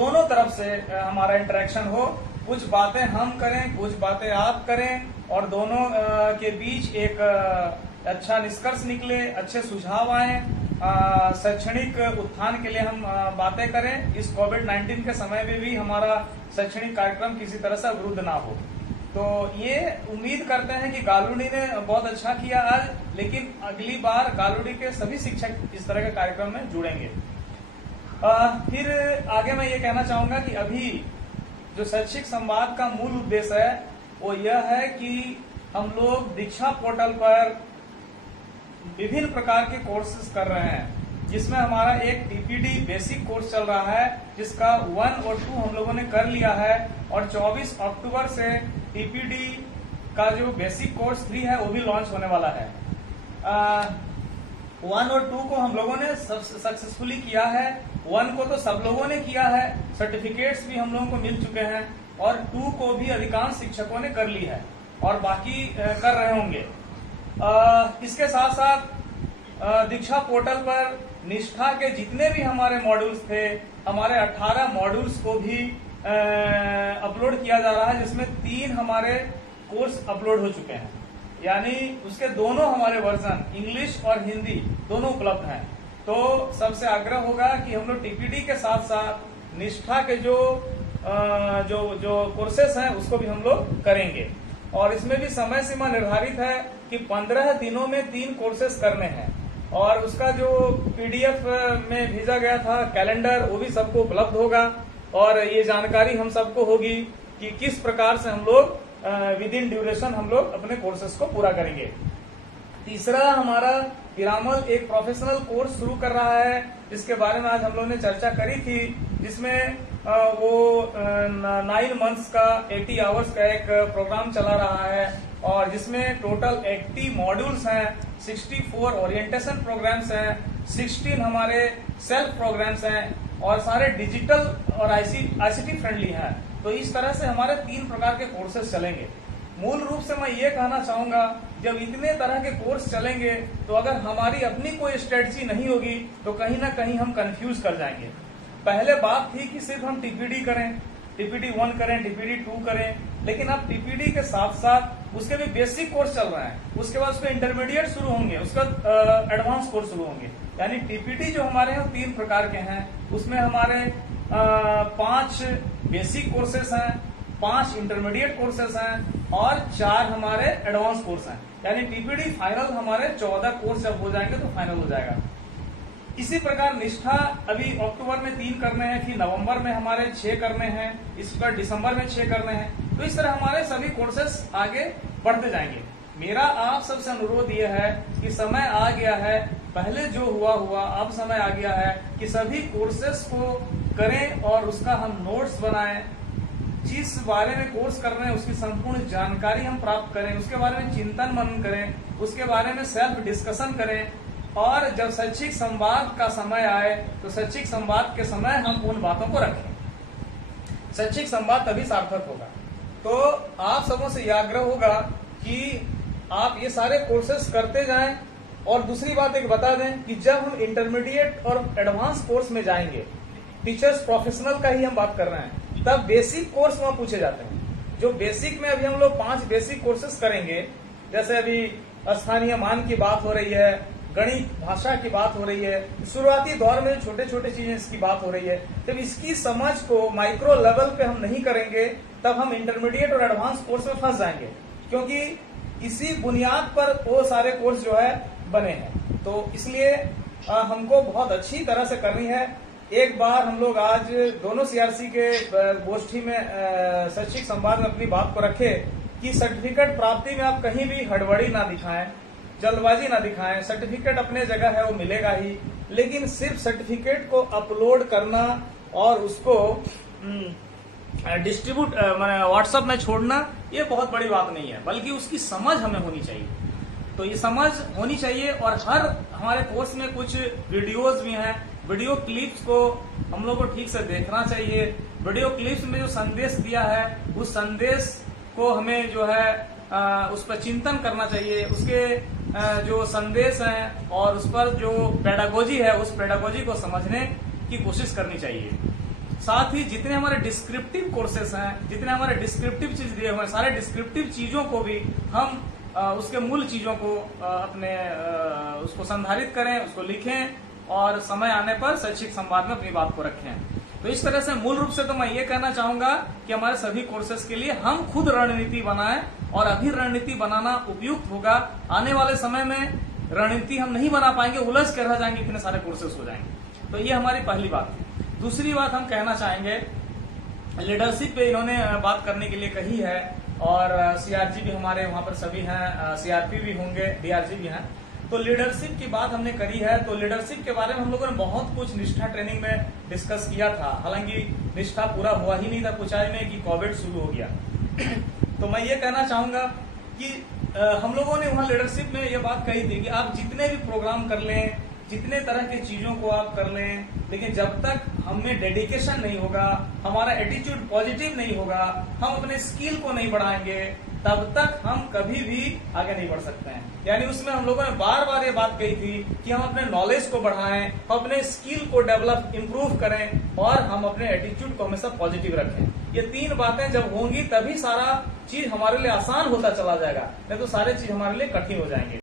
दोनों तरफ से हमारा इंटरेक्शन हो, कुछ बातें हम करें, कुछ बातें आप करें और दोनों के बीच एक अच्छा निष्कर्ष निकले, अच्छे सुझाव आए, शैक्षणिक उत्थान के लिए हम बातें करें। इस कोविड-19 के समय में भी हमारा शैक्षणिक कार्यक्रम किसी तरह से अवरुद्ध ना हो। तो ये उम्मीद करते हैं कि गालुडी ने बहुत अच्छा किया आज, लेकिन अगली बार गालुडी के सभी शिक्षक इस तरह के कार्यक्रम में जुड़ेंगे। फिर आगे मैं ये कहना चाहूंगा कि अभी जो शैक्षिक संवाद का मूल उद्देश्य है वो यह है कि हम लोग दीक्षा पोर्टल पर विभिन्न प्रकार के कोर्सेज कर रहे हैं, जिसमें हमारा एक टीपीडी बेसिक कोर्स चल रहा है जिसका 1 और 2 हम लोगों ने कर लिया है और 24 अक्टूबर से टीपीडी का जो बेसिक कोर्स 3 है वो भी लॉन्च होने वाला है। 1 और 2 को हम लोगों ने सक्सेसफुली किया है। 1 को तो सब लोगों ने किया है, सर्टिफिकेट्स भी हम लोगों को मिल चुके हैं और 2 को भी अधिकांश शिक्षकों ने कर ली है और बाकी कर रहे होंगे। इसके साथ साथ दीक्षा पोर्टल पर निष्ठा के जितने भी हमारे मॉड्यूल्स थे, हमारे 18 मॉड्यूल्स को भी अपलोड किया जा रहा है, जिसमें 3 हमारे कोर्स अपलोड हो चुके हैं, यानी उसके दोनों हमारे वर्जन इंग्लिश और हिंदी दोनों उपलब्ध हैं। तो सबसे आग्रह होगा कि हम लोग टीपीडी के साथ साथ निष्ठा के जो कोर्सेस हैं उसको भी हम लोग करेंगे और इसमें भी समय सीमा निर्धारित है कि 15 दिनों में 3 कोर्सेस करने हैं और उसका जो पीडीएफ में भेजा गया था कैलेंडर वो भी सबको उपलब्ध होगा और ये जानकारी हम सबको होगी कि किस प्रकार से हम लोग विद इन ड्यूरेशन हम लोग अपने कोर्सेस को पूरा करेंगे। तीसरा, हमारा पिरामल एक प्रोफेशनल कोर्स शुरू कर रहा है जिसके बारे में आज हम लोगों ने चर्चा करी थी, जिसमें वो 9 मंथ्स का 80 आवर्स का एक प्रोग्राम चला रहा है और जिसमें टोटल 80 मॉड्यूल्स हैं, 64 ओरिएंटेशन प्रोग्राम्स हैं, 16 हमारे सेल्फ प्रोग्राम्स हैं और सारे डिजिटल और आईसीटी फ्रेंडली हैं। तो इस तरह से हमारे 3 प्रकार के कोर्सेज चलेंगे। मूल रूप से मैं ये कहना चाहूंगा, जब इतने तरह के कोर्स चलेंगे तो अगर हमारी अपनी कोई स्ट्रेटजी नहीं होगी तो कहीं ना कहीं हम कंफ्यूज कर जाएंगे। पहले बात थी कि सिर्फ हम टीपीडी करें, टीपीडी 1 करें, टीपीडी 2 करें, लेकिन अब टीपीडी के साथ साथ उसके भी बेसिक कोर्स चल रहे हैं, उसके बाद उसके इंटरमीडिएट शुरू होंगे, उसका एडवांस कोर्स शुरू होंगे। यानी टीपीडी जो हमारे यहाँ 3 प्रकार के हैं, उसमें हमारे 5 बेसिक कोर्सेस हैं, 5 इंटरमीडिएट कोर्सेस हैं और 4 हमारे एडवांस कोर्स हैं। यानी टीपीडी फाइनल हमारे 14 कोर्स जब हो जाएंगे तो फाइनल हो जाएगा। इसी प्रकार निष्ठा अभी अक्टूबर में 3 करने हैं, फिर नवंबर में हमारे 6 करने हैं, इस बार दिसंबर में 6 करने हैं। तो इस तरह हमारे सभी कोर्सेस आगे बढ़ते जाएंगे। मेरा आप सबसे अनुरोध यह है कि समय आ गया है, पहले जो हुआ अब समय आ गया है कि सभी कोर्सेस को करें और उसका हम नोट्स बनाएं, जिस बारे में कोर्स कर रहे हैं उसकी संपूर्ण जानकारी हम प्राप्त करें, उसके बारे में चिंतन मनन करें, उसके बारे में सेल्फ डिस्कशन करें और जब शैक्षिक संवाद का समय आए तो शैक्षिक संवाद के समय हम उन बातों को रखें। शैक्षिक संवाद तभी सार्थक होगा। तो आप सबों से यह आग्रह होगा कि आप ये सारे कोर्सेस करते जाएं और दूसरी बात एक बता दें कि जब हम इंटरमीडिएट और एडवांस कोर्स में जाएंगे, टीचर्स प्रोफेशनल का ही हम बात कर रहे हैं, तब बेसिक कोर्स वहां पूछे जाते हैं। जो बेसिक में अभी हम लोग 5 बेसिक कोर्सेस करेंगे, जैसे अभी स्थानीय मान की बात हो रही है, गणित भाषा की बात हो रही है, शुरुआती दौर में छोटे छोटे चीजें इसकी बात हो रही है। जब इसकी समझ को माइक्रो लेवल पे हम नहीं करेंगे तब हम इंटरमीडिएट और एडवांस कोर्स में फंस जाएंगे, क्योंकि इसी बुनियाद पर वो सारे कोर्स जो है बने हैं। तो इसलिए हमको बहुत अच्छी तरह से करनी है। एक बार हम लोग आज दोनों सीआरसी के गोष्ठी में शैक्षिक संवाद में अपनी बात को रखें कि सर्टिफिकेट प्राप्ति में आप कहीं भी हड़बड़ी ना दिखाएं, जल्दबाजी ना दिखाएं। सर्टिफिकेट अपने जगह है, वो मिलेगा ही, लेकिन सिर्फ सर्टिफिकेट को अपलोड करना और उसको डिस्ट्रीब्यूट व्हाट्सएप में छोड़ना ये बहुत बड़ी बात नहीं है, बल्कि उसकी समझ हमें होनी चाहिए। तो ये समझ होनी चाहिए और हर हमारे कोर्स में कुछ वीडियोस भी हैं, वीडियो क्लिप्स को हम लोग को ठीक से देखना चाहिए। वीडियो क्लिप्स में जो संदेश दिया है उस संदेश को हमें जो है उस पर चिंतन करना चाहिए, उसके जो संदेश हैं और उस पर जो पेडागोजी है उस पेडागोजी को समझने की कोशिश करनी चाहिए। साथ ही जितने हमारे डिस्क्रिप्टिव कोर्सेस हैं, जितने हमारे डिस्क्रिप्टिव चीज दिए हुए हैं, सारे डिस्क्रिप्टिव चीजों को भी हम उसके मूल चीजों को अपने उसको संधारित करें, उसको लिखें और समय आने पर शैक्षिक संवाद में अपनी बात को रखें। तो इस तरह से मूल रूप से तो मैं ये कहना चाहूंगा कि हमारे सभी कोर्सेज के लिए हम खुद रणनीति बनाएं, और अभी रणनीति बनाना उपयुक्त होगा। आने वाले समय में रणनीति हम नहीं बना पाएंगे, उलझ कर रह जाएंगे, इतने सारे कोर्सेज हो जाएंगे। तो ये हमारी पहली बात थी। दूसरी बात हम कहना चाहेंगे, लीडरशिप पे इन्होंने बात करने के लिए कही है, और सीआरजी भी हमारे वहां पर सभी हैं, सीआरपी भी होंगे, डीआरजी भी हैं। तो लीडरशिप की बात हमने करी है। तो लीडरशिप के बारे में हम लोगों ने बहुत कुछ निष्ठा ट्रेनिंग में डिस्कस किया था, हालांकि निष्ठा पूरा हुआ ही नहीं था कुछ आय में कि कोविड शुरू हो गया। तो मैं ये कहना चाहूंगा कि हम लोगों ने वहां लीडरशिप में ये बात कही थी कि आप जितने भी प्रोग्राम कर लें, जितने तरह की चीजों को आप कर लें, लेकिन जब तक हमें डेडिकेशन नहीं होगा, हमारा एटीट्यूड पॉजिटिव नहीं होगा, हम अपने स्किल को नहीं बढ़ाएंगे, तब तक हम कभी भी आगे नहीं बढ़ सकते हैं। यानी उसमें हम लोगों ने बार बार ये बात कही थी कि हम अपने नॉलेज को बढ़ाएं, अपने स्किल को डेवलप इंप्रूव करें, और हम अपने एटीट्यूड को हमेशा पॉजिटिव रखें। ये तीन बातें जब होंगी तभी सारा चीज हमारे लिए आसान होता चला जाएगा, नहीं तो सारे चीज हमारे लिए कठिन हो जाएंगे।